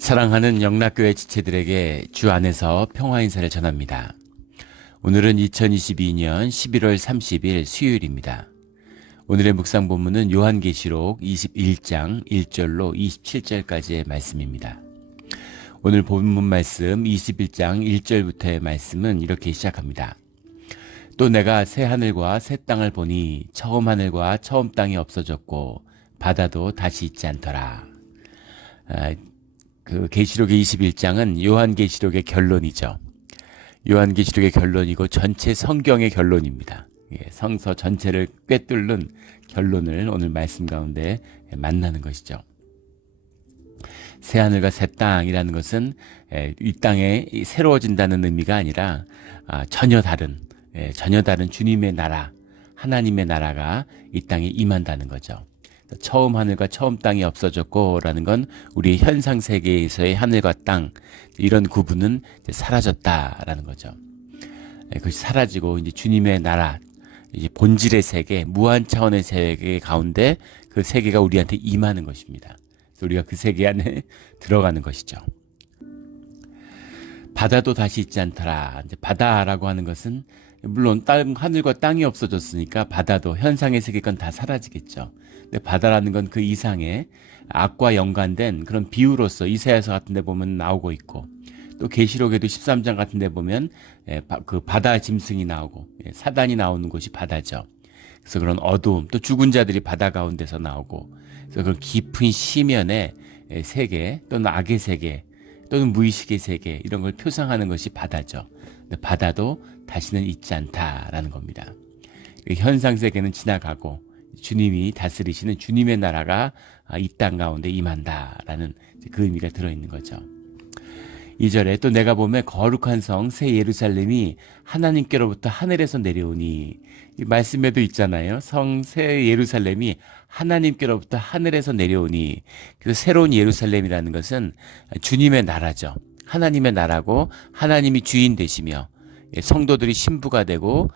사랑하는 영락교회 지체들에게 주 안에서 평화 인사를 전합니다. 오늘은 2022년 11월 30일 수요일입니다. 오늘의 묵상 본문은 요한계시록 21장 1절로 27절까지의 말씀입니다. 오늘 본문 말씀 21장 1절부터의 말씀은 이렇게 시작합니다. 또 내가 새 하늘과 새 땅을 보니 처음 하늘과 처음 땅이 없어졌고 바다도 다시 있지 않더라. 계시록의 21장은 요한계시록의 결론이죠. 요한계시록의 결론이고 전체 성경의 결론입니다. 성서 전체를 꿰뚫는 결론을 오늘 말씀 가운데 만나는 것이죠. 새하늘과 새 땅이라는 것은 이 땅에 새로워진다는 의미가 아니라 전혀 다른 주님의 나라, 하나님의 나라가 이 땅에 임한다는 거죠. 처음 하늘과 처음 땅이 없어졌고 라는 건 우리 현상 세계에서의 하늘과 땅 이런 구분은 사라졌다라는 거죠. 그것이 사라지고 이제 주님의 나라, 이제 본질의 세계, 무한 차원의 세계 가운데 그 세계가 우리한테 임하는 것입니다. 그래서 우리가 그 세계 안에 들어가는 것이죠. 바다도 다시 있지 않더라. 이제 바다라고 하는 것은 물론 하늘과 땅이 없어졌으니까 바다도 현상의 세계건 다 사라지겠죠. 근데 바다라는 건 그 이상의 악과 연관된 그런 비유로서 이사야서 같은 데 보면 나오고 있고, 또 계시록에도 13장 같은 데 보면 그 바다 짐승이 나오고 사단이 나오는 곳이 바다죠. 그래서 그런 어두움, 또 죽은 자들이 바다 가운데서 나오고, 그래서 그런 깊은 심연의 세계 또는 악의 세계 또는 무의식의 세계, 이런 걸 표상하는 것이 바다죠. 근데 바다도 다시는 있지 않다라는 겁니다. 현상 세계는 지나가고 주님이 다스리시는 주님의 나라가 이 땅 가운데 임한다라는 그 의미가 들어있는 거죠. 2절에 또 내가 보면 거룩한 성 새 예루살렘이 하나님께로부터 하늘에서 내려오니, 이 말씀에도 있잖아요. 성 새 예루살렘이 하나님께로부터 하늘에서 내려오니, 그래서 새로운 예루살렘이라는 것은 주님의 나라죠. 하나님의 나라고 하나님이 주인 되시며 성도들이 신부가 되고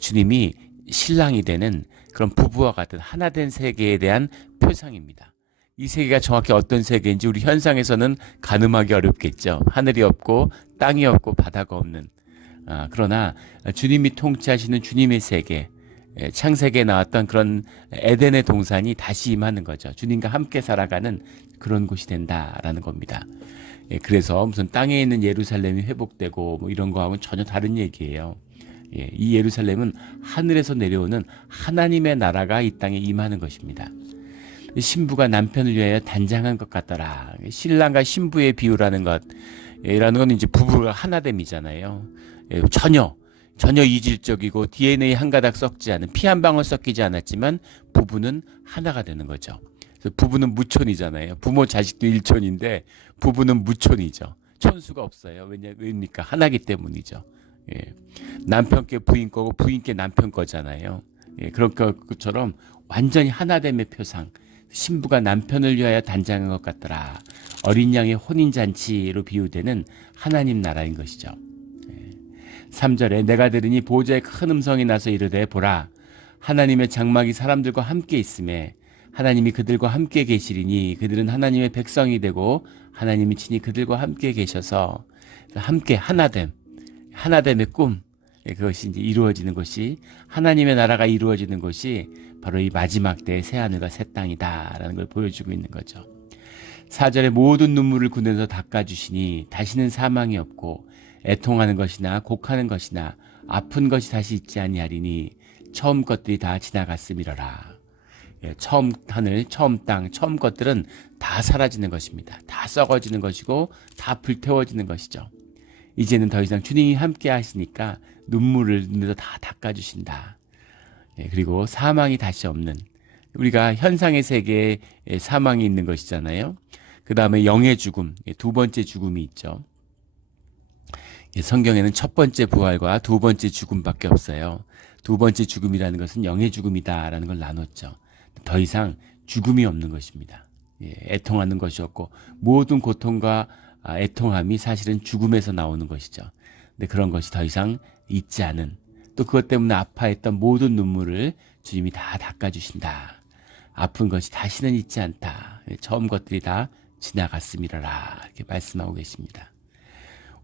주님이 신랑이 되는 그런 부부와 같은 하나 된 세계에 대한 표상입니다. 이 세계가 정확히 어떤 세계인지 우리 현상에서는 가늠하기 어렵겠죠. 하늘이 없고 땅이 없고 바다가 없는, 그러나 주님이 통치하시는 주님의 세계, 창세기에 나왔던 그런 에덴의 동산이 다시 임하는 거죠. 주님과 함께 살아가는 그런 곳이 된다라는 겁니다. 그래서 무슨 땅에 있는 예루살렘이 회복되고 뭐 이런 거하고는 전혀 다른 얘기예요. 이 예루살렘은 하늘에서 내려오는 하나님의 나라가 이 땅에 임하는 것입니다. 신부가 남편을 위하여 단장한 것 같더라. 신랑과 신부의 비유라는 것이라는 건 이제 부부가 하나됨이잖아요. 전혀 이질적이고 DNA 한 가닥 섞지 않은, 피 한 방울 섞이지 않았지만 부부는 하나가 되는 거죠. 그래서 부부는 무촌이잖아요. 부모 자식도 일촌인데 부부는 무촌이죠. 촌수가 없어요. 왜입니까? 하나기 때문이죠. 남편께 부인 거고 부인께 남편 거잖아요. 그런 것처럼 완전히 하나됨의 표상. 신부가 남편을 위하여 단장한 것 같더라. 어린 양의 혼인잔치로 비유되는 하나님 나라인 것이죠. 3절에 내가 들으니 보좌에 큰 음성이 나서 이르되 보라, 하나님의 장막이 사람들과 함께 있음에 하나님이 그들과 함께 계시리니 그들은 하나님의 백성이 되고 하나님이 친히 그들과 함께 계셔서 함께 하나됨의 꿈, 그것이 이제 이루어지는 것이, 하나님의 나라가 이루어지는 것이 바로 이 마지막 때의 새하늘과 새 땅이다라는 걸 보여주고 있는 거죠. 4절에 모든 눈물을 군에서 닦아주시니 다시는 사망이 없고 애통하는 것이나 곡하는 것이나 아픈 것이 다시 있지 아니하리니 처음 것들이 다 지나갔음이러라. 처음 하늘, 처음 땅, 처음 것들은 다 사라지는 것입니다. 다 썩어지는 것이고 다 불태워지는 것이죠. 이제는 더 이상 주님이 함께 하시니까 눈물을 눈에서 다 닦아주신다. 그리고 사망이 다시 없는, 우리가 현상의 세계에 사망이 있는 것이잖아요. 그 다음에 영의 죽음, 두 번째 죽음이 있죠. 성경에는 첫 번째 부활과 두 번째 죽음밖에 없어요. 두 번째 죽음이라는 것은 영의 죽음이다라는 걸 나눴죠. 더 이상 죽음이 없는 것입니다. 애통하는 것이 없고 모든 고통과 애통함이 사실은 죽음에서 나오는 것이죠. 근데 그런 것이 더 이상 있지 않은, 또 그것 때문에 아파했던 모든 눈물을 주님이 다 닦아주신다. 아픈 것이 다시는 있지 않다. 처음 것들이 다 지나갔음이라 이렇게 말씀하고 계십니다.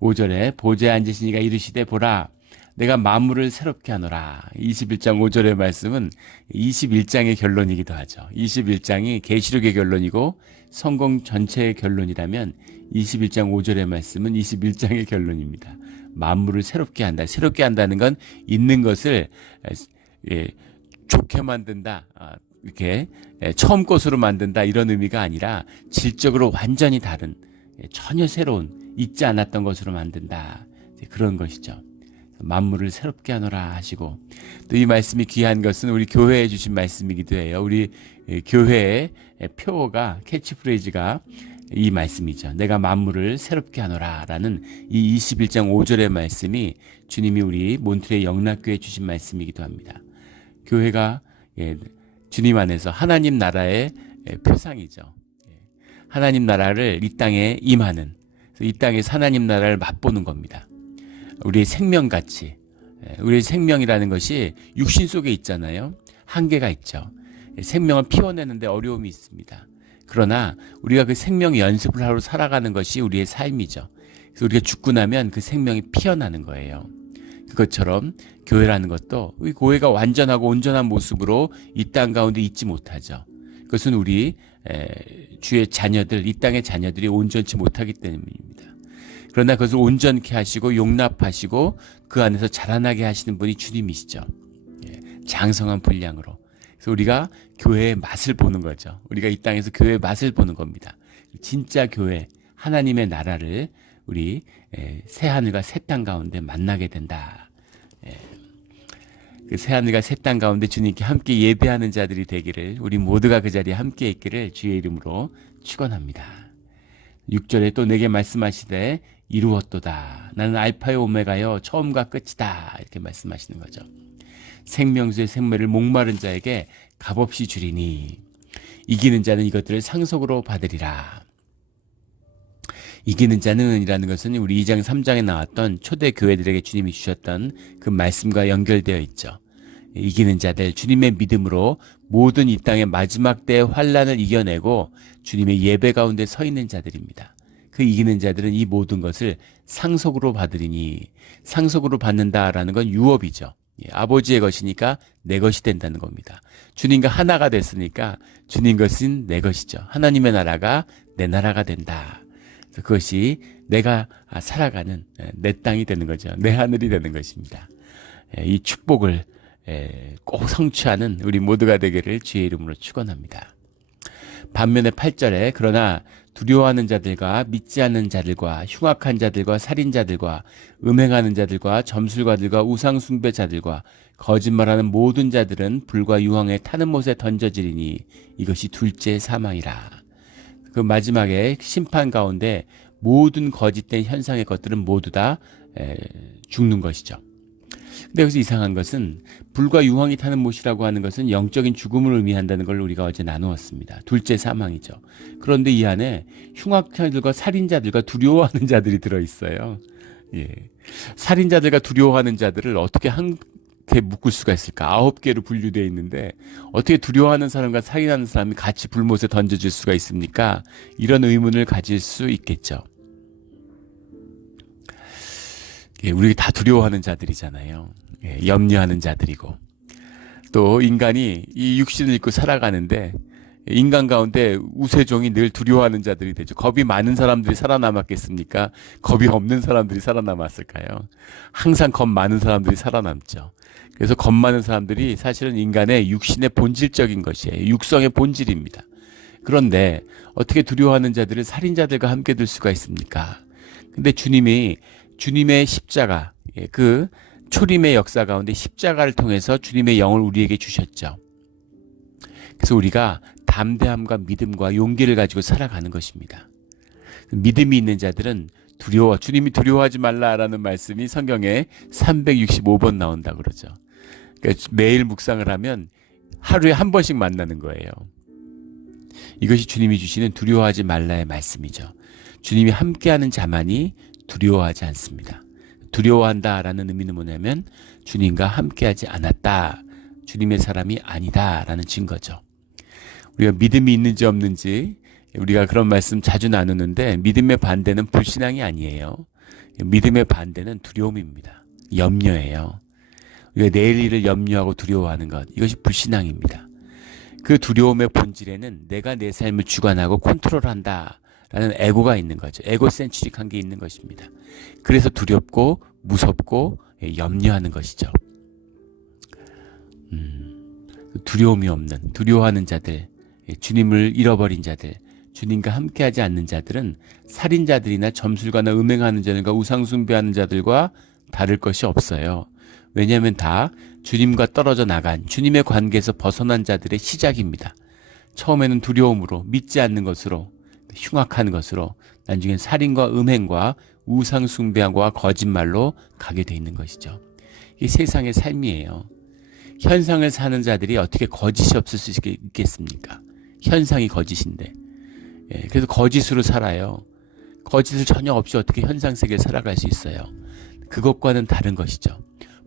5절에 보좌에 앉으신 이가 이르시되 보라 내가 만물을 새롭게 하노라. 21장 5절의 말씀은 21장의 결론이기도 하죠. 21장이 계시록의 결론이고 성경 전체의 결론이라면 21장 5절의 말씀은 21장의 결론입니다. 만물을 새롭게 한다. 새롭게 한다는 건 있는 것을 좋게 만든다. 이렇게 처음 것으로 만든다 이런 의미가 아니라 질적으로 완전히 다른 전혀 새로운 있지 않았던 것으로 만든다. 그런 것이죠. 만물을 새롭게 하노라 하시고 또 이 말씀이 귀한 것은 우리 교회에 주신 말씀이기도 해요. 우리 교회의 표어가 캐치프레이즈가 이 말씀이죠. 내가 만물을 새롭게 하노라 라는 이 21장 5절의 말씀이 주님이 우리 몬트레 영락교회에 주신 말씀이기도 합니다. 교회가 주님 안에서 하나님 나라의 표상이죠. 하나님 나라를 이 땅에 임하는, 이 땅에서 하나님 나라를 맛보는 겁니다. 우리의 생명같이, 우리의 생명이라는 것이 육신 속에 있잖아요. 한계가 있죠. 생명을 피워내는데 어려움이 있습니다. 그러나 우리가 그 생명의 연습을 하러 살아가는 것이 우리의 삶이죠. 그래서 우리가 죽고 나면 그 생명이 피어나는 거예요. 그것처럼 교회라는 것도 우리 교회가 완전하고 온전한 모습으로 이 땅 가운데 있지 못하죠. 그것은 우리 주의 자녀들, 이 땅의 자녀들이 온전치 못하기 때문입니다. 그러나 그것을 온전케 하시고 용납하시고 그 안에서 자라나게 하시는 분이 주님이시죠. 장성한 분량으로. 그래서 우리가 교회의 맛을 보는 거죠. 우리가 이 땅에서 교회의 맛을 보는 겁니다. 진짜 교회, 하나님의 나라를 우리 새하늘과 새 땅 가운데 만나게 된다. 그 새하늘과 새 땅 가운데 주님께 함께 예배하는 자들이 되기를, 우리 모두가 그 자리에 함께 있기를 주의 이름으로 축원합니다. 6절에 또 내게 말씀하시되 이루었도다. 나는 알파요 오메가요 처음과 끝이다. 이렇게 말씀하시는 거죠. 생명수의 생매를 목마른 자에게 값없이 주리니 이기는 자는 이것들을 상속으로 받으리라. 이기는 자는 이라는 것은 우리 2장 3장에 나왔던 초대 교회들에게 주님이 주셨던 그 말씀과 연결되어 있죠. 이기는 자들, 주님의 믿음으로 모든 이 땅의 마지막 때의 환난을 이겨내고 주님의 예배 가운데 서 있는 자들입니다. 그 이기는 자들은 이 모든 것을 상속으로 받으리니, 상속으로 받는다라는 건 유업이죠. 아버지의 것이니까 내 것이 된다는 겁니다. 주님과 하나가 됐으니까 주님 것은 내 것이죠. 하나님의 나라가 내 나라가 된다. 그래서 그것이 내가 살아가는 내 땅이 되는 거죠. 내 하늘이 되는 것입니다. 이 축복을 꼭 성취하는 우리 모두가 되기를 주의 이름으로 축원합니다. 반면에 8절에 그러나 두려워하는 자들과 믿지 않는 자들과 흉악한 자들과 살인자들과 음행하는 자들과 점술가들과 우상숭배자들과 거짓말하는 모든 자들은 불과 유황에 타는 못에 던져지리니 이것이 둘째 사망이라. 그 마지막에 심판 가운데 모든 거짓된 현상의 것들은 모두 다 죽는 것이죠. 근데 여기서 이상한 것은 불과 유황이 타는 못이라고 하는 것은 영적인 죽음을 의미한다는 걸 우리가 어제 나누었습니다. 둘째 사망이죠. 그런데 이 안에 흉악자들과 살인자들과 두려워하는 자들이 들어있어요. 살인자들과 두려워하는 자들을 어떻게 함께 묶을 수가 있을까? 9개로 분류되어 있는데 어떻게 두려워하는 사람과 살인하는 사람이 같이 불못에 던져질 수가 있습니까? 이런 의문을 가질 수 있겠죠. 우리 다 두려워하는 자들이잖아요. 염려하는 자들이고 또 인간이 이 육신을 입고 살아가는데 인간 가운데 우세종이 늘 두려워하는 자들이 되죠. 겁이 많은 사람들이 살아남았겠습니까? 겁이 없는 사람들이 살아남았을까요? 항상 겁 많은 사람들이 살아남죠. 그래서 겁 많은 사람들이 사실은 인간의 육신의 본질적인 것이에요. 육성의 본질입니다. 그런데 어떻게 두려워하는 자들을 살인자들과 함께 둘 수가 있습니까? 근데 주님의 십자가, 그 초림의 역사 가운데 십자가를 통해서 주님의 영을 우리에게 주셨죠. 그래서 우리가 담대함과 믿음과 용기를 가지고 살아가는 것입니다. 믿음이 있는 자들은 주님이 두려워하지 말라라는 말씀이 성경에 365번 나온다고 그러죠. 그러니까 매일 묵상을 하면 하루에 한 번씩 만나는 거예요. 이것이 주님이 주시는 두려워하지 말라의 말씀이죠. 주님이 함께하는 자만이 두려워하지 않습니다. 두려워한다라는 의미는 뭐냐면 주님과 함께하지 않았다. 주님의 사람이 아니다라는 증거죠. 우리가 믿음이 있는지 없는지 우리가 그런 말씀 자주 나누는데 믿음의 반대는 불신앙이 아니에요. 믿음의 반대는 두려움입니다. 염려예요. 우리가 내일 일을 염려하고 두려워하는 것, 이것이 불신앙입니다. 그 두려움의 본질에는 내가 내 삶을 주관하고 컨트롤한다 라는 에고가 있는 거죠. 에고센트릭한 게 있는 것입니다. 그래서 두렵고 무섭고 염려하는 것이죠. 두려움이 없는, 두려워하는 자들, 주님을 잃어버린 자들, 주님과 함께하지 않는 자들은 살인자들이나 점술가나 음행하는 자들과 우상숭배하는 자들과 다를 것이 없어요. 왜냐하면 다 주님과 떨어져 나간, 주님의 관계에서 벗어난 자들의 시작입니다. 처음에는 두려움으로, 믿지 않는 것으로, 흉악한 것으로, 나중엔 살인과 음행과 우상숭배와 거짓말로 가게 돼 있는 것이죠. 이게 세상의 삶이에요. 현상을 사는 자들이 어떻게 거짓이 없을 수 있겠습니까? 현상이 거짓인데. 그래서 거짓으로 살아요. 거짓을 전혀 없이 어떻게 현상 세계를 살아갈 수 있어요? 그것과는 다른 것이죠.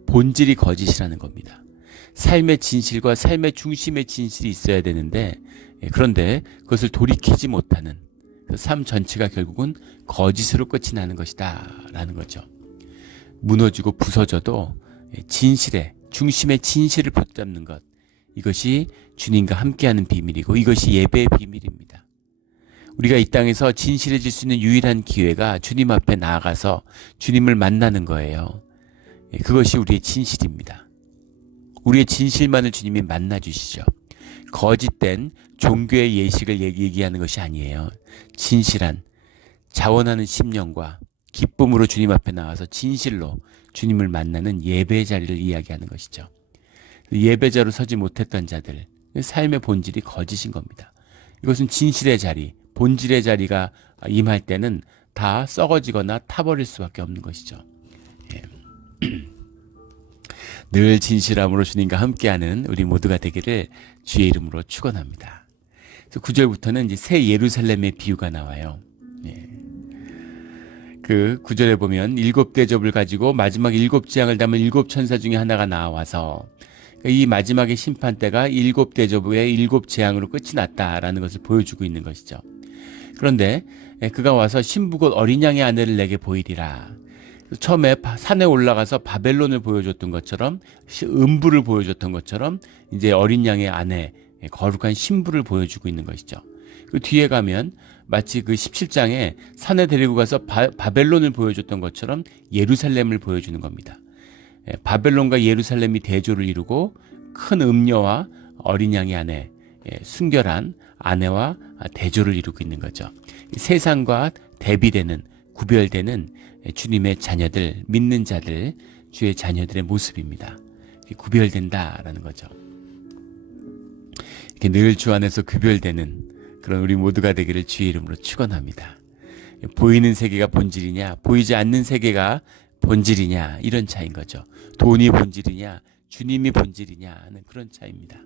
본질이 거짓이라는 겁니다. 삶의 진실과 삶의 중심의 진실이 있어야 되는데, 그런데 그것을 돌이키지 못하는 삶 전체가 결국은 거짓으로 끝이 나는 것이다 라는 거죠. 무너지고 부서져도 진실의, 중심의 진실을 붙잡는 것, 이것이 주님과 함께하는 비밀이고 이것이 예배의 비밀입니다. 우리가 이 땅에서 진실해질 수 있는 유일한 기회가 주님 앞에 나아가서 주님을 만나는 거예요. 그것이 우리의 진실입니다. 우리의 진실만을 주님이 만나주시죠. 거짓된 종교의 예식을 얘기하는 것이 아니에요. 진실한 자원하는 심령과 기쁨으로 주님 앞에 나와서 진실로 주님을 만나는 예배 자리를 이야기하는 것이죠. 예배자로 서지 못했던 자들, 삶의 본질이 거짓인 겁니다. 이것은 진실의 자리, 본질의 자리가 임할 때는 다 썩어지거나 타버릴 수밖에 없는 것이죠. 늘 진실함으로 주님과 함께하는 우리 모두가 되기를 주의 이름으로 축원합니다. 9절부터는 이제 새 예루살렘의 비유가 나와요. 그 9절에 보면 7대접을 가지고 마지막 7재앙을 담은 7천사 중에 하나가 나와서 이 마지막의 심판 때가 7대접의 7재앙으로 끝이 났다라는 것을 보여주고 있는 것이죠. 그런데 그가 와서 신부곧 어린 양의 아내를 내게 보이리라. 처음에 산에 올라가서 바벨론을 보여줬던 것처럼, 음부를 보여줬던 것처럼 이제 어린 양의 아내, 거룩한 신부를 보여주고 있는 것이죠. 그 뒤에 가면 마치 그 17장에 산에 데리고 가서 바벨론을 보여줬던 것처럼 예루살렘을 보여주는 겁니다. 바벨론과 예루살렘이 대조를 이루고 큰 음녀와 어린 양의 아내, 순결한 아내와 대조를 이루고 있는 거죠. 세상과 대비되는, 구별되는 주님의 자녀들, 믿는 자들, 주의 자녀들의 모습입니다. 구별된다라는 거죠. 이렇게 늘 주 안에서 구별되는 그런 우리 모두가 되기를 주의 이름으로 축원합니다. 보이는 세계가 본질이냐, 보이지 않는 세계가 본질이냐, 이런 차이인 거죠. 돈이 본질이냐, 주님이 본질이냐 하는 그런 차이입니다.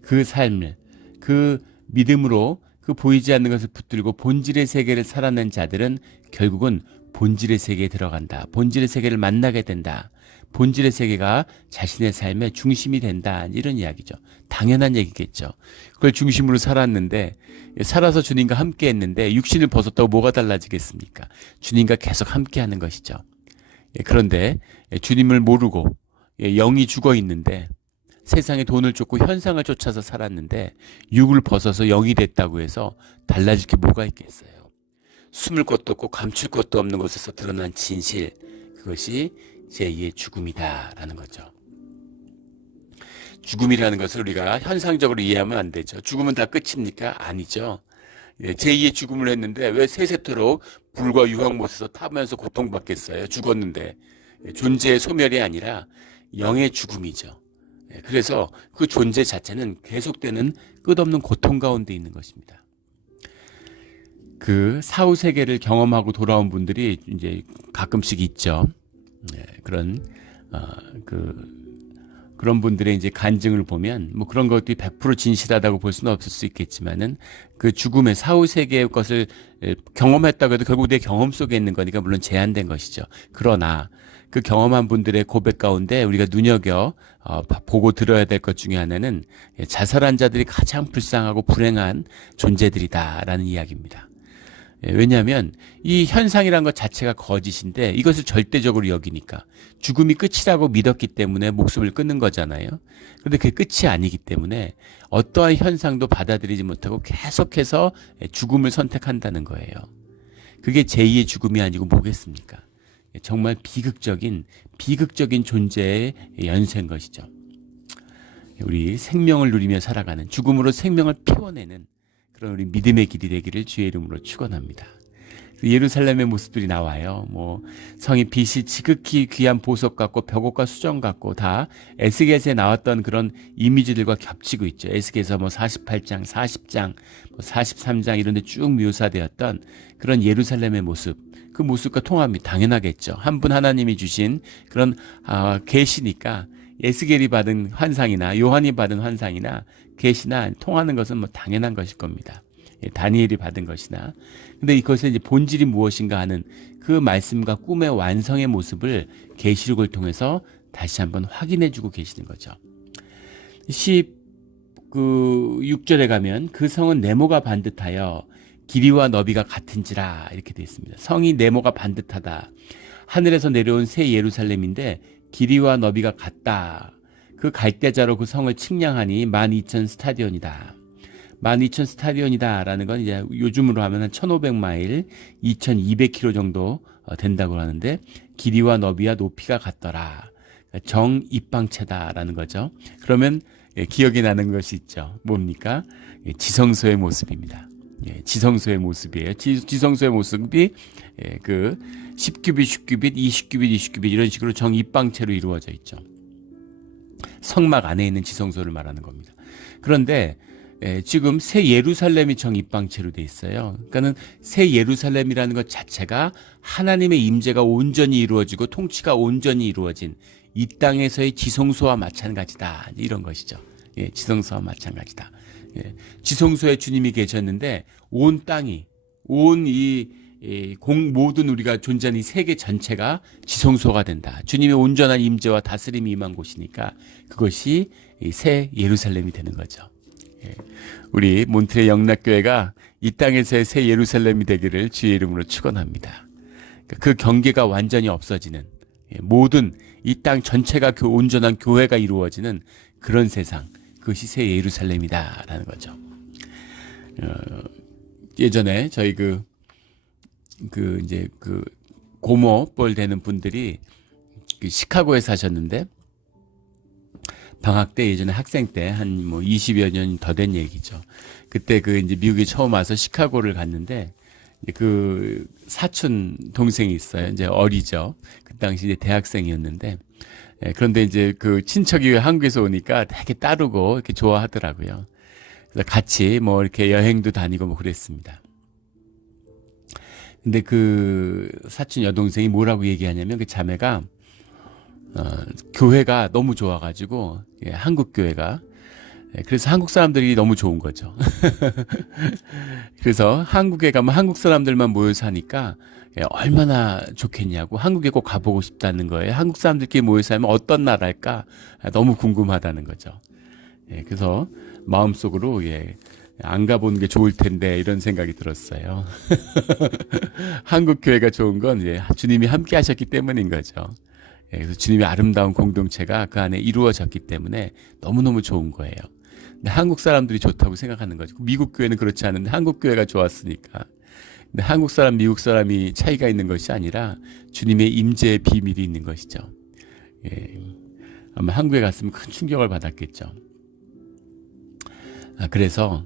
그 삶을, 그 믿음으로 그 보이지 않는 것을 붙들고 본질의 세계를 살아낸 자들은 결국은 본질의 세계에 들어간다. 본질의 세계를 만나게 된다. 본질의 세계가 자신의 삶의 중심이 된다. 이런 이야기죠. 당연한 얘기겠죠. 그걸 중심으로 살았는데, 살아서 주님과 함께 했는데 육신을 벗었다고 뭐가 달라지겠습니까? 주님과 계속 함께 하는 것이죠. 그런데 주님을 모르고 영이 죽어 있는데, 세상에 돈을 쫓고 현상을 쫓아서 살았는데 육을 벗어서 영이 됐다고 해서 달라질 게 뭐가 있겠어요? 숨을 곳도 없고 감출 곳도 없는 곳에서 드러난 진실, 그것이 제2의 죽음이다라는 거죠. 죽음이라는 것을 우리가 현상적으로 이해하면 안 되죠. 죽음은 다 끝입니까? 아니죠. 제2의 죽음을 했는데 왜 세세토록 불과 유황못에서 타면서 고통받겠어요? 죽었는데. 존재의 소멸이 아니라 영의 죽음이죠. 그래서 그 존재 자체는 계속되는 끝없는 고통 가운데 있는 것입니다. 그 사후 세계를 경험하고 돌아온 분들이 이제 가끔씩 있죠. 그런 그런 분들의 이제 간증을 보면 뭐 그런 것들이 100% 진실하다고 볼 수는 없을 수 있겠지만은 그 죽음의 사후 세계의 것을 경험했다고 해도 결국 내 경험 속에 있는 거니까 물론 제한된 것이죠. 그러나 그 경험한 분들의 고백 가운데 우리가 눈여겨 보고 들어야 될 것 중에 하나는 자살한 자들이 가장 불쌍하고 불행한 존재들이다라는 이야기입니다. 왜냐하면 이 현상이란 것 자체가 거짓인데 이것을 절대적으로 여기니까 죽음이 끝이라고 믿었기 때문에 목숨을 끊는 거잖아요. 그런데 그게 끝이 아니기 때문에 어떠한 현상도 받아들이지 못하고 계속해서 죽음을 선택한다는 거예요. 그게 제2의 죽음이 아니고 뭐겠습니까? 정말 비극적인 존재의 연쇄인 것이죠. 우리 생명을 누리며 살아가는, 죽음으로 생명을 피워내는 그런 우리 믿음의 길이 되기를 주의 이름으로 축원합니다. 예루살렘의 모습들이 나와요. 뭐 성이 빛이 지극히 귀한 보석 같고 벽옥과 수정 같고 다 에스겔에 나왔던 그런 이미지들과 겹치고 있죠. 에스겔에서 뭐 48장, 40장, 뭐 43장 이런 데 쭉 묘사되었던 그런 예루살렘의 모습, 그 모습과 통합이 당연하겠죠. 한 분 하나님이 주신 그런 계시니까 에스겔이 받은 환상이나 요한이 받은 환상이나 계시나 통하는 것은 뭐 당연한 것일 겁니다. 다니엘이 받은 것이나. 근데 이것의 이제 본질이 무엇인가 하는 그 말씀과 꿈의 완성의 모습을 계시록을 통해서 다시 한번 확인해 주고 계시는 거죠. 6절에 가면 그 성은 네모가 반듯하여 길이와 너비가 같은지라 이렇게 되어 있습니다. 성이 네모가 반듯하다. 하늘에서 내려온 새 예루살렘인데 길이와 너비가 같다. 그 갈대자로 그 성을 측량하니 12,000 스타디온이다. 12,000 스타디온이다 라는 건 이제 요즘으로 하면 한 1,500마일, 2,200km 정도 된다고 하는데 길이와 너비와 높이가 같더라. 정입방체다라는 거죠. 그러면 기억이 나는 것이 있죠. 뭡니까? 지성소의 모습입니다. 지성소의 모습이에요. 지성소의 모습이 그 10규빗, 10규빗, 20규빗, 20규빗 이런 식으로 정입방체로 이루어져 있죠. 성막 안에 있는 지성소를 말하는 겁니다. 그런데 지금 새 예루살렘이 정입방체로 돼 있어요. 그러니까는 새 예루살렘이라는 것 자체가 하나님의 임재가 온전히 이루어지고 통치가 온전히 이루어진 이 땅에서의 지성소와 마찬가지다. 이런 것이죠. 지성소와 마찬가지다. 지성소에 주님이 계셨는데 온 땅이 모든 우리가 존재하는 이 세계 전체가 지성소가 된다. 주님의 온전한 임재와 다스림이 임한 곳이니까 그것이 새 예루살렘이 되는 거죠. 우리 몬트레 영락교회가 이 땅에서의 새 예루살렘이 되기를 주의 이름으로 축원합니다. 그 경계가 완전히 없어지는 모든 이 땅 전체가 그 온전한 교회가 이루어지는 그런 세상, 그것이 새 예루살렘이다라는 거죠. 예전에 저희 이제 고모뻘 되는 분들이 시카고에 사셨는데 방학 때 예전에 학생 때 한 뭐 20여 년이 더 된 얘기죠. 그때 이제 미국에 처음 와서 시카고를 갔는데 그 사촌 동생이 있어요. 이제 어리죠. 그 당시 이제 대학생이었는데 그런데 이제 그 친척이 한국에서 오니까 되게 따르고 이렇게 좋아하더라고요. 그래서 같이 뭐 이렇게 여행도 다니고 뭐 그랬습니다. 근데 그 사촌 여동생이 뭐라고 얘기하냐면 그 자매가 교회가 너무 좋아가지고 한국 교회가 그래서 한국 사람들이 너무 좋은 거죠. 그래서 한국에 가면 한국 사람들만 모여 사니까 얼마나 좋겠냐고 한국에 꼭 가보고 싶다는 거예요. 한국 사람들끼리 모여 살면 어떤 나라일까 너무 궁금하다는 거죠. 그래서 마음속으로 안 가보는 게 좋을 텐데 이런 생각이 들었어요. 한국 교회가 좋은 건 주님이 함께 하셨기 때문인 거죠. 그래서 주님의 아름다운 공동체가 그 안에 이루어졌기 때문에 너무너무 좋은 거예요. 근데 한국 사람들이 좋다고 생각하는 거죠. 미국 교회는 그렇지 않은데 한국 교회가 좋았으니까. 근데 한국 사람, 미국 사람이 차이가 있는 것이 아니라 주님의 임재의 비밀이 있는 것이죠. 아마 한국에 갔으면 큰 충격을 받았겠죠. 그래서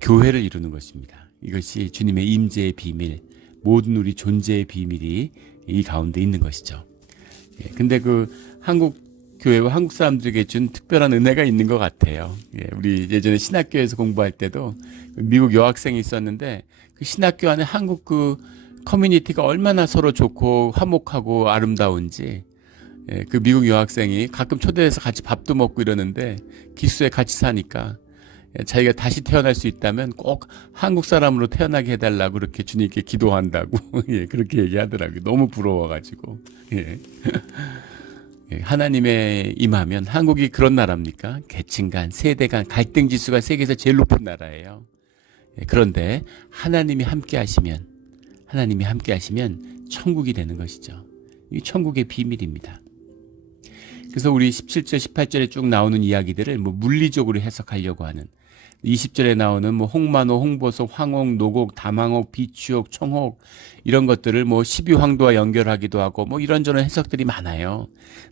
교회를 이루는 것입니다. 이것이 주님의 임재의 비밀, 모든 우리 존재의 비밀이 이 가운데 있는 것이죠. 근데 그 한국 교회와 한국 사람들에게 준 특별한 은혜가 있는 것 같아요. 우리 예전에 신학교에서 공부할 때도 미국 여학생이 있었는데 그 신학교 안에 한국 그 커뮤니티가 얼마나 서로 좋고 화목하고 아름다운지 그 미국 여학생이 가끔 초대해서 같이 밥도 먹고 이러는데 기수에 같이 사니까 자기가 다시 태어날 수 있다면 꼭 한국 사람으로 태어나게 해달라고 그렇게 주님께 기도한다고 예, 그렇게 얘기하더라고요. 너무 부러워가지고. 예. 하나님의 임하면 한국이 그런 나라입니까? 계층 간, 세대 간 갈등 지수가 세계에서 제일 높은 나라예요. 그런데 하나님이 함께 하시면 천국이 되는 것이죠. 이 천국의 비밀입니다. 그래서 우리 17절, 18절에 쭉 나오는 이야기들을 뭐 물리적으로 해석하려고 하는 20절에 나오는 뭐 홍만호, 홍보석, 황옥, 노곡, 담황옥, 비추옥, 청옥 이런 것들을 뭐 12황도와 연결하기도 하고 뭐 이런저런 해석들이 많아요.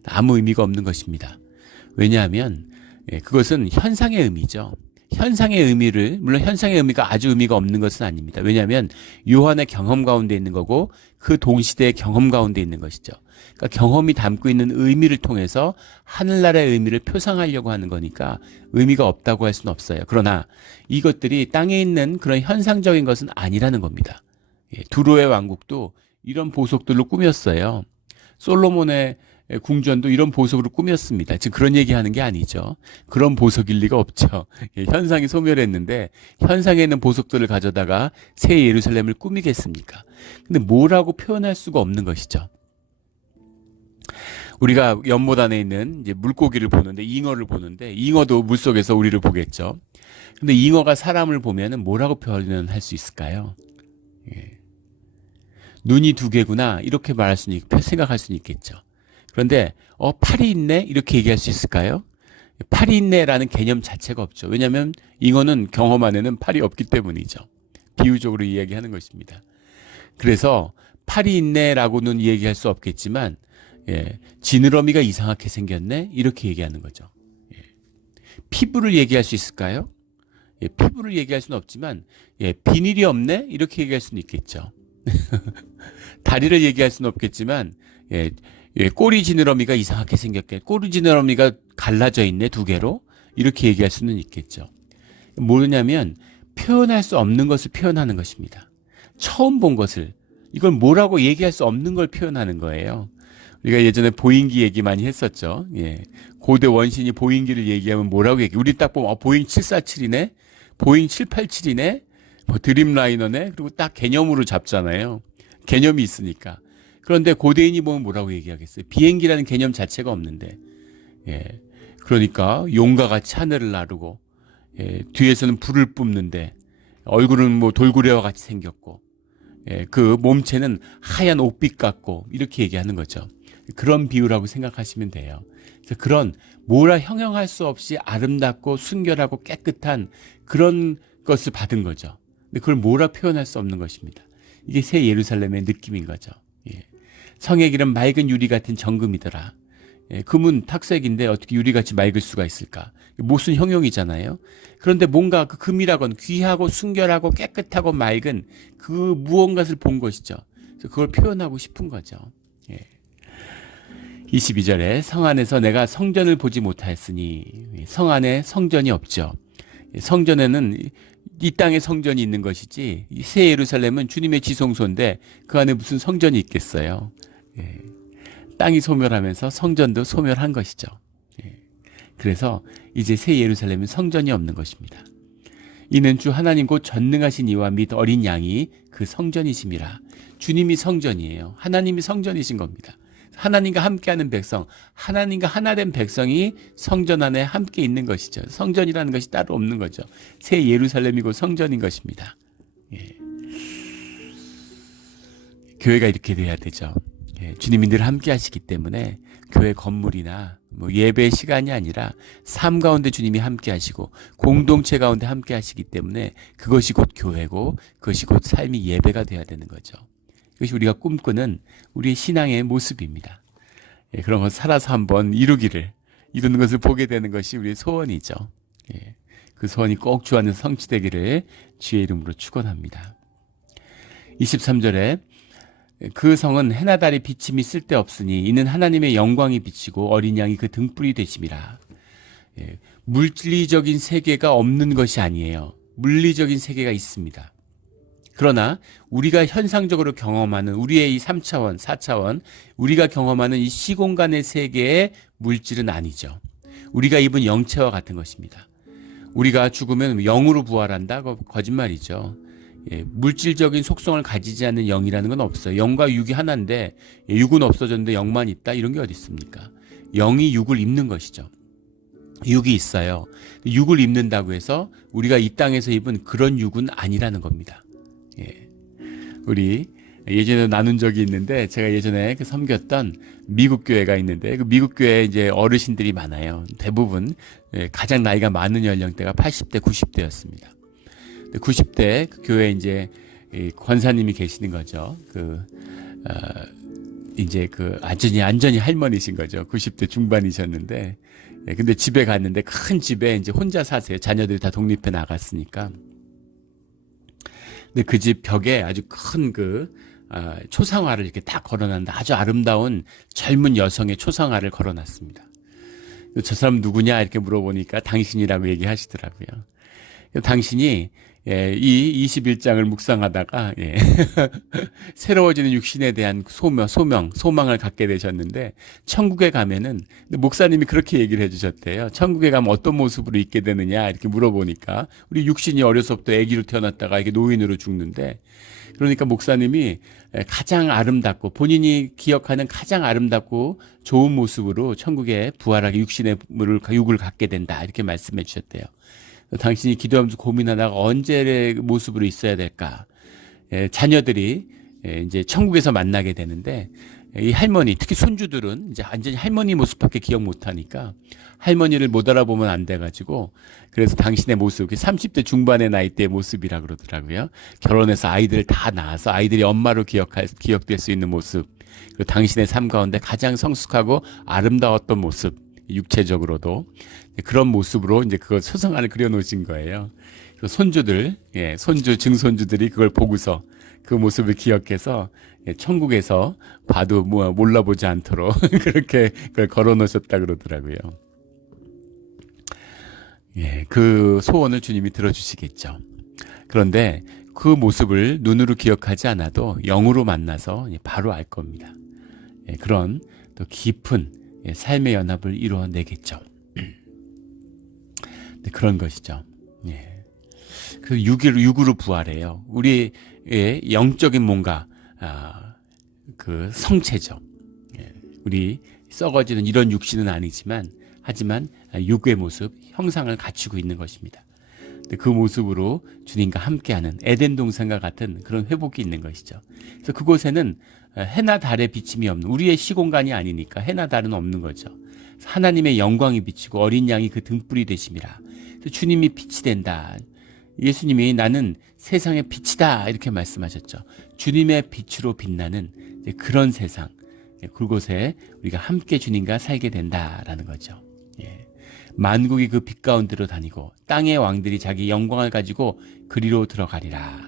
아무 의미가 없는 것입니다. 왜냐하면 그것은 현상의 의미죠. 현상의 의미를 물론 현상의 의미가 아주 의미가 없는 것은 아닙니다. 왜냐하면 요한의 경험 가운데 있는 거고 그 동시대의 경험 가운데 있는 것이죠. 그러니까 경험이 담고 있는 의미를 통해서 하늘나라의 의미를 표상하려고 하는 거니까 의미가 없다고 할 수는 없어요. 그러나 이것들이 땅에 있는 그런 현상적인 것은 아니라는 겁니다. 두로의 왕국도 이런 보석들로 꾸몄어요. 솔로몬의 궁전도 이런 보석으로 꾸몄습니다. 지금 그런 얘기하는 게 아니죠. 그런 보석일 리가 없죠. 현상이 소멸했는데 현상에 있는 보석들을 가져다가 새 예루살렘을 꾸미겠습니까? 근데 뭐라고 표현할 수가 없는 것이죠. 우리가 연못안에 있는 이제 물고기를 보는데 잉어를 보는데 잉어도 물속에서 우리를 보겠죠. 근데 잉어가 사람을 보면은 뭐라고 표현할 수 있을까요? 눈이 두 개구나 이렇게 말할 수는 생각할 수는 있겠죠. 그런데 팔이 있네 이렇게 얘기할 수 있을까요? 팔이 있네라는 개념 자체가 없죠. 왜냐하면 잉어는 경험 안에는 팔이 없기 때문이죠. 비유적으로 이야기하는 것입니다. 그래서 팔이 있네라고는 얘기할 수 없겠지만 지느러미가 이상하게 생겼네 이렇게 얘기하는 거죠. 피부를 얘기할 수 있을까요? 피부를 얘기할 수는 없지만 비닐이 없네 이렇게 얘기할 수는 있겠죠. 다리를 얘기할 수는 없겠지만 꼬리 지느러미가 이상하게 생겼게 꼬리 지느러미가 갈라져 있네 두 개로 이렇게 얘기할 수는 있겠죠. 뭐냐면 표현할 수 없는 것을 표현하는 것입니다. 처음 본 것을 이걸 뭐라고 얘기할 수 없는 걸 표현하는 거예요. 우리가 예전에 보잉기 얘기 많이 했었죠. 고대 원신이 보잉기를 얘기하면 뭐라고 얘기해? 우리 딱 보면 보잉 747이네, 보잉 787이네, 뭐 드림라이너네, 그리고 딱 개념으로 잡잖아요. 개념이 있으니까. 그런데 고대인이 보면 뭐라고 얘기하겠어요? 비행기라는 개념 자체가 없는데, 그러니까 용과 같이 하늘을 나르고, 뒤에서는 불을 뿜는데 얼굴은 뭐 돌고래와 같이 생겼고, 그 몸체는 하얀 옥빛 같고 이렇게 얘기하는 거죠. 그런 비유라고 생각하시면 돼요. 그래서 그런 뭐라 형용할 수 없이 아름답고 순결하고 깨끗한 그런 것을 받은 거죠. 근데 그걸 뭐라 표현할 수 없는 것입니다. 이게 새 예루살렘의 느낌인 거죠. 성의 길은 맑은 유리 같은 정금이더라. 금은 탁색인데 어떻게 유리같이 맑을 수가 있을까? 못쓴 형용이잖아요. 그런데 뭔가 그 금이라건 귀하고 순결하고 깨끗하고 맑은 그 무언가를 본 것이죠. 그래서 그걸 표현하고 싶은 거죠. 22절에 성 안에서 내가 성전을 보지 못하였으니 성 안에 성전이 없죠. 성전에는 이 땅에 성전이 있는 것이지 새 예루살렘은 주님의 지성소인데 그 안에 무슨 성전이 있겠어요. 땅이 소멸하면서 성전도 소멸한 것이죠. 그래서 이제 새 예루살렘은 성전이 없는 것입니다. 이는 주 하나님 곧 전능하신 이와 및 어린 양이 그 성전이심이라. 주님이 성전이에요. 하나님이 성전이신 겁니다. 하나님과 함께하는 백성, 하나님과 하나된 백성이 성전 안에 함께 있는 것이죠. 성전이라는 것이 따로 없는 거죠. 새 예루살렘이고 성전인 것입니다. 교회가 이렇게 돼야 되죠. 주님이 늘 함께 하시기 때문에 교회 건물이나 뭐 예배 시간이 아니라 삶 가운데 주님이 함께 하시고 공동체 가운데 함께 하시기 때문에 그것이 곧 교회고 그것이 곧 삶이 예배가 돼야 되는 거죠. 이것이 우리가 꿈꾸는 우리의 신앙의 모습입니다. 그런 걸 살아서 한번 이루는 것을 보게 되는 것이 우리의 소원이죠. 그 소원이 꼭 주 안에서 성취되기를 주의 이름으로 축원합니다. 23절에 그 성은 해나 달이 비침이 쓸데없으니 이는 하나님의 영광이 비치고 어린 양이 그 등불이 되심이라. 물리적인 세계가 없는 것이 아니에요. 물리적인 세계가 있습니다. 그러나 우리가 현상적으로 경험하는 우리의 이 3차원, 4차원, 우리가 경험하는 이 시공간의 세계의 물질은 아니죠. 우리가 입은 영체와 같은 것입니다. 우리가 죽으면 영으로 부활한다? 그거 거짓말이죠. 예, 물질적인 속성을 가지지 않는 영이라는 건 없어요. 영과 육이 하나인데 육은 없어졌는데 영만 있다? 이런 게 어디 있습니까? 영이 육을 입는 것이죠. 육이 있어요. 육을 입는다고 해서 우리가 이 땅에서 입은 그런 육은 아니라는 겁니다. 예. 우리 예전에 나눈 적이 있는데 제가 예전에 섬겼던 미국 교회가 있는데 그 미국 교회에 이제 어르신들이 많아요. 대부분 가장 나이가 많은 연령대가 80대, 90대였습니다. 90대 그 교회에 이제 권사님이 계시는 거죠. 이제 안전히 할머니신 거죠. 90대 중반이셨는데 근데 집에 갔는데 큰 집에 이제 혼자 사세요. 자녀들이 다 독립해 나갔으니까. 근데 그 집 벽에 아주 큰 초상화를 이렇게 딱 걸어놨는데 아주 아름다운 젊은 여성의 초상화를 걸어놨습니다. 저 사람 누구냐 이렇게 물어보니까 당신이라고 얘기하시더라고요. 당신이 이 21장을 묵상하다가 새로워지는 육신에 대한 소망을 갖게 되셨는데 천국에 가면은 목사님이 그렇게 얘기를 해주셨대요. 천국에 가면 어떤 모습으로 있게 되느냐 이렇게 물어보니까 우리 육신이 어려서부터 아기로 태어났다가 이게 노인으로 죽는데 그러니까 목사님이 가장 아름답고 본인이 기억하는 가장 아름답고 좋은 모습으로 천국에 부활하게 육을 갖게 된다 이렇게 말씀해 주셨대요. 당신이 기도하면서 고민하다가 언제의 모습으로 있어야 될까? 자녀들이 이제 천국에서 만나게 되는데 이 할머니, 특히 손주들은 이제 완전히 할머니 모습밖에 기억 못하니까 할머니를 못 알아보면 안 돼가지고 그래서 당신의 모습, 30대 중반의 나이대의 모습이라 그러더라고요. 결혼해서 아이들을 다 낳아서 아이들이 엄마로 기억될 수 있는 모습, 그리고 당신의 삶 가운데 가장 성숙하고 아름다웠던 모습, 육체적으로도 그런 모습으로 이제 그걸 초상화를 그려놓으신 거예요. 손주들, 손주, 증손주들이 그걸 보고서 그 모습을 기억해서 천국에서 봐도 몰라보지 않도록 그렇게 그걸 걸어놓으셨다 그러더라고요. 그 소원을 주님이 들어주시겠죠. 그런데 그 모습을 눈으로 기억하지 않아도 영으로 만나서 바로 알 겁니다. 그런 또 깊은 삶의 연합을 이루어내겠죠. 그런 것이죠. 그 육으로 부활해요. 우리의 영적인 뭔가 그 성체죠. 우리 썩어지는 이런 육신은 아니지만 하지만 육의 모습, 형상을 갖추고 있는 것입니다. 그 모습으로 주님과 함께하는 에덴 동산과 같은 그런 회복이 있는 것이죠. 그래서 그곳에는 해나 달의 비침이 없는 우리의 시공간이 아니니까 해나 달은 없는 거죠. 하나님의 영광이 비치고 어린 양이 그 등불이 되심이라. 주님이 빛이 된다. 예수님이 나는 세상의 빛이다 이렇게 말씀하셨죠. 주님의 빛으로 빛나는 그런 세상, 그곳에 우리가 함께 주님과 살게 된다라는 거죠. 만국이 그 빛 가운데로 다니고 땅의 왕들이 자기 영광을 가지고 그리로 들어가리라.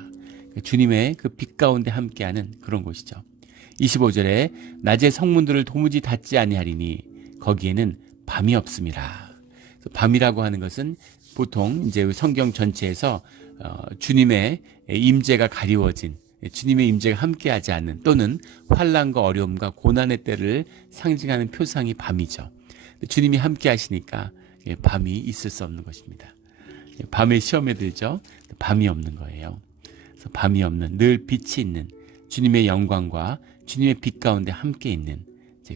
주님의 그 빛 가운데 함께하는 그런 곳이죠. 25절에 낮에 성문들을 도무지 닫지 아니하리니 거기에는 밤이 없음이라. 밤이라고 하는 것은 보통 이제 성경 전체에서 주님의 임재가 가리워진, 주님의 임재가 함께하지 않는 또는 환난과 어려움과 고난의 때를 상징하는 표상이 밤이죠. 주님이 함께하시니까 밤이 있을 수 없는 것입니다. 밤에 시험에 들죠. 밤이 없는 거예요. 그래서 밤이 없는 늘 빛이 있는 주님의 영광과 주님의 빛 가운데 함께 있는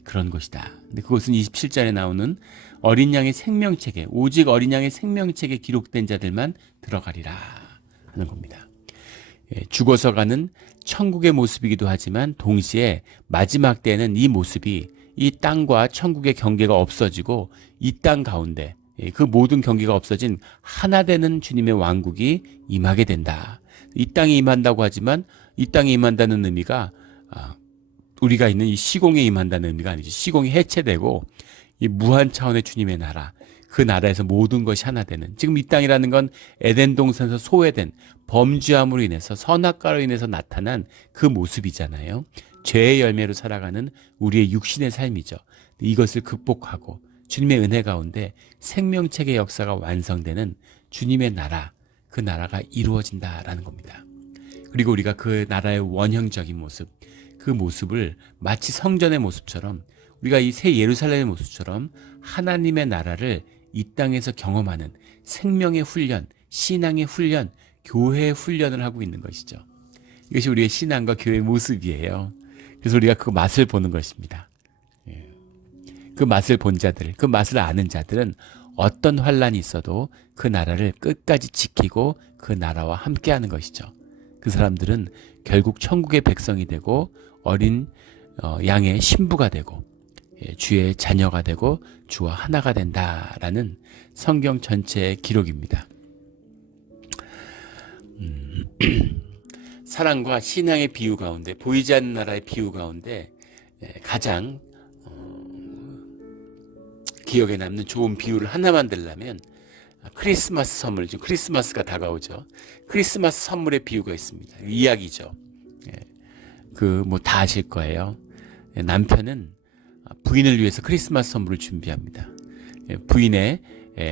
그런 곳이다. 근데 그것은 27절에 나오는 어린 양의 생명책에 오직 어린 양의 생명책에 기록된 자들만 들어가리라 하는 겁니다. 죽어서 가는 천국의 모습이기도 하지만 동시에 마지막 때는 이 모습이 이 땅과 천국의 경계가 없어지고 이 땅 가운데 그 모든 경계가 없어진 하나 되는 주님의 왕국이 임하게 된다. 이 땅에 임한다고 하지만 이 땅에 임한다는 의미가 우리가 있는 이 시공에 임한다는 의미가 아니죠. 시공이 해체되고 이 무한 차원의 주님의 나라, 그 나라에서 모든 것이 하나 되는, 지금 이 땅이라는 건 에덴 동산에서 소외된 범죄함으로 인해서 선악과로 인해서 나타난 그 모습이잖아요. 죄의 열매로 살아가는 우리의 육신의 삶이죠. 이것을 극복하고 주님의 은혜 가운데 생명책의 역사가 완성되는 주님의 나라, 그 나라가 이루어진다라는 겁니다. 그리고 우리가 그 나라의 원형적인 모습, 그 모습을 마치 성전의 모습처럼, 우리가 이 새 예루살렘의 모습처럼 하나님의 나라를 이 땅에서 경험하는 생명의 훈련, 신앙의 훈련, 교회의 훈련을 하고 있는 것이죠. 이것이 우리의 신앙과 교회의 모습이에요. 그래서 우리가 그 맛을 보는 것입니다. 그 맛을 본 자들, 그 맛을 아는 자들은 어떤 환란이 있어도 그 나라를 끝까지 지키고 그 나라와 함께하는 것이죠. 그 사람들은 결국 천국의 백성이 되고 어린 양의 신부가 되고 주의 자녀가 되고 주와 하나가 된다라는 성경 전체의 기록입니다. 사랑과 신앙의 비유 가운데, 보이지 않는 나라의 비유 가운데 가장 기억에 남는 좋은 비유를 하나 만들려면 크리스마스 선물, 지금 크리스마스가 다가오죠. 크리스마스 선물의 비유가 있습니다. 이야기죠. 다 아실 거예요. 남편은 부인을 위해서 크리스마스 선물을 준비합니다. 부인의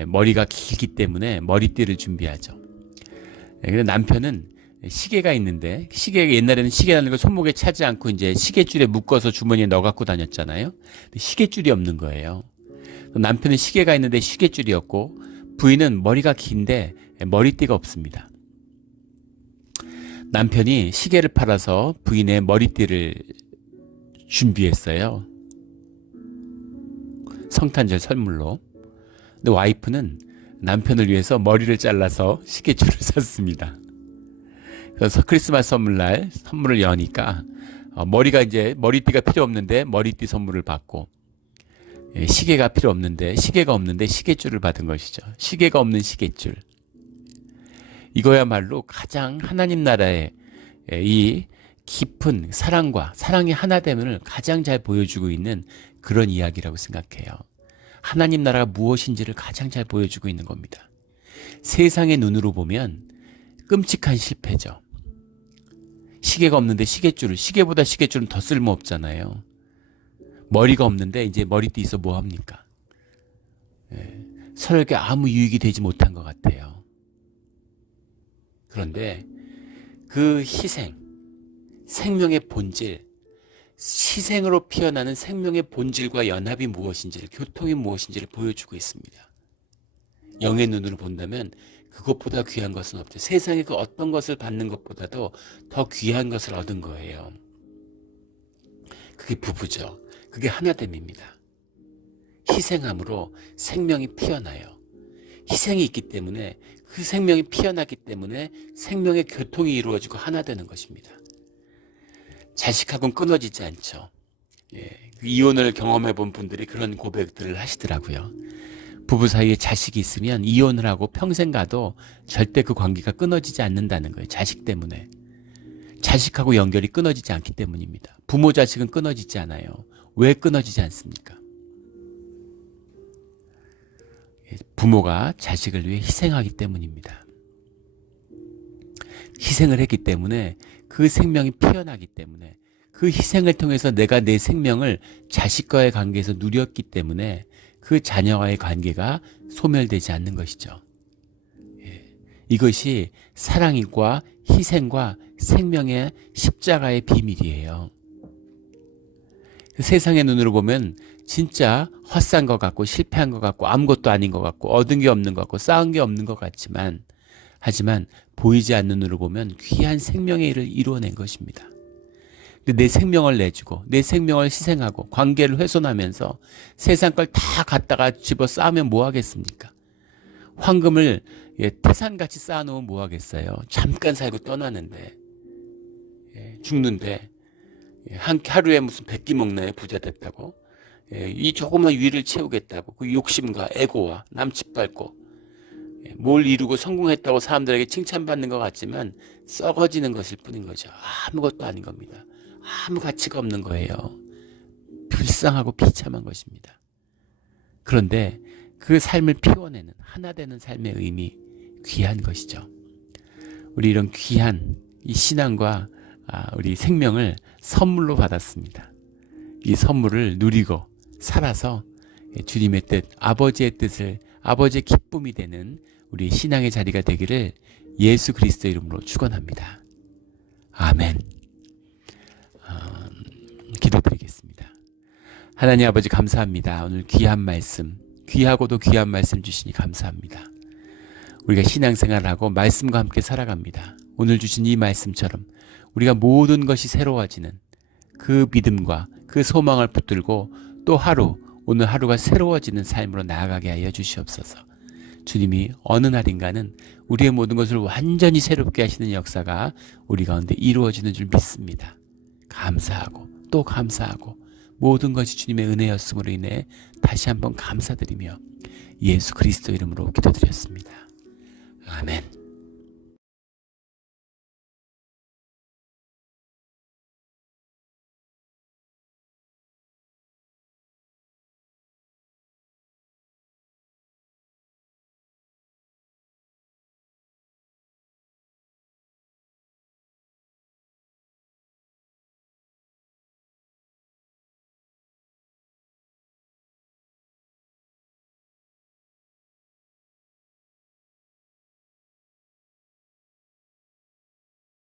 머리가 길기 때문에 머리띠를 준비하죠. 근데 남편은 시계가 있는데, 시계가 옛날에는 시계라는 걸 손목에 차지 않고 이제 시계줄에 묶어서 주머니에 넣어 갖고 다녔잖아요. 근데 시계줄이 없는 거예요. 남편은 시계가 있는데 시계줄이 없고, 부인은 머리가 긴데 머리띠가 없습니다. 남편이 시계를 팔아서 부인의 머리띠를 준비했어요. 성탄절 선물로. 근데 와이프는 남편을 위해서 머리를 잘라서 시계줄을 샀습니다. 그래서 크리스마스 선물날 선물을 여니까 머리띠가 필요 없는데 머리띠 선물을 받고, 시계가 필요 없는데 시계가 없는데 시계줄을 받은 것이죠. 시계가 없는 시계줄. 이거야말로 가장 하나님 나라의 이 깊은 사랑의 하나됨을 가장 잘 보여주고 있는 그런 이야기라고 생각해요. 하나님 나라가 무엇인지를 가장 잘 보여주고 있는 겁니다. 세상의 눈으로 보면 끔찍한 실패죠. 시계가 없는데 시계보다 시계줄은 더 쓸모없잖아요. 머리가 없는데 이제 머리띠 있어 뭐 합니까? 서로에게 아무 유익이 되지 못한 것 같아요. 그런데 그 희생, 생명의 본질, 희생으로 피어나는 생명의 본질과 연합이 무엇인지를, 교통이 무엇인지를 보여주고 있습니다. 영의 눈으로 본다면 그것보다 귀한 것은 없죠. 세상에 그 어떤 것을 받는 것보다도 더 귀한 것을 얻은 거예요. 그게 부부죠. 그게 하나됨입니다. 희생함으로 생명이 피어나요. 희생이 있기 때문에, 그 생명이 피어나기 때문에 생명의 교통이 이루어지고 하나 되는 것입니다. 자식하고는 끊어지지 않죠. 이혼을 경험해 본 분들이 그런 고백들을 하시더라고요. 부부 사이에 자식이 있으면 이혼을 하고 평생 가도 절대 그 관계가 끊어지지 않는다는 거예요. 자식 때문에. 자식하고 연결이 끊어지지 않기 때문입니다. 부모 자식은 끊어지지 않아요. 왜 끊어지지 않습니까? 부모가 자식을 위해 희생하기 때문입니다. 희생을 했기 때문에, 그 생명이 피어나기 때문에, 그 희생을 통해서 내가 내 생명을 자식과의 관계에서 누렸기 때문에 그 자녀와의 관계가 소멸되지 않는 것이죠. 이것이 사랑과 희생과 생명의 십자가의 비밀이에요. 세상의 눈으로 보면 진짜 헛산 것 같고 실패한 것 같고 아무것도 아닌 것 같고 얻은 게 없는 것 같고 쌓은 게 없는 것 같지만, 하지만 보이지 않는 눈으로 보면 귀한 생명의 일을 이루어낸 것입니다. 내 생명을 내주고 내 생명을 희생하고 관계를 훼손하면서 세상 걸 다 갖다가 집어 쌓으면 뭐 하겠습니까? 황금을 태산같이 쌓아놓으면 뭐 하겠어요? 잠깐 살고 떠나는데, 죽는데 하루에 무슨 100끼 먹나요? 부자 됐다고. 이 조그만 위를 채우겠다고 그 욕심과 에고와 남짓 밟고 뭘 이루고 성공했다고 사람들에게 칭찬받는 것 같지만 썩어지는 것일 뿐인 거죠. 아무것도 아닌 겁니다. 아무 가치가 없는 거예요. 불쌍하고 비참한 것입니다. 그런데 그 삶을 피워내는 하나 되는 삶의 의미, 귀한 것이죠. 우리 이런 귀한 이 신앙과 우리 생명을 선물로 받았습니다. 이 선물을 누리고 살아서 주님의 뜻, 아버지의 뜻을, 아버지의 기쁨이 되는 우리 신앙의 자리가 되기를 예수 그리스도 이름으로 축원합니다. 아멘. 기도드리겠습니다. 하나님 아버지 감사합니다. 오늘 귀한 말씀, 귀하고도 귀한 말씀 주시니 감사합니다. 우리가 신앙생활하고 말씀과 함께 살아갑니다. 오늘 주신 이 말씀처럼 우리가 모든 것이 새로워지는 그 믿음과 그 소망을 붙들고 또 오늘 하루가 새로워지는 삶으로 나아가게 하여 주시옵소서. 주님이 어느 날인가는 우리의 모든 것을 완전히 새롭게 하시는 역사가 우리 가운데 이루어지는 줄 믿습니다. 감사하고 또 감사하고 모든 것이 주님의 은혜였음으로 인해 다시 한번 감사드리며 예수 그리스도 이름으로 기도드렸습니다. 아멘.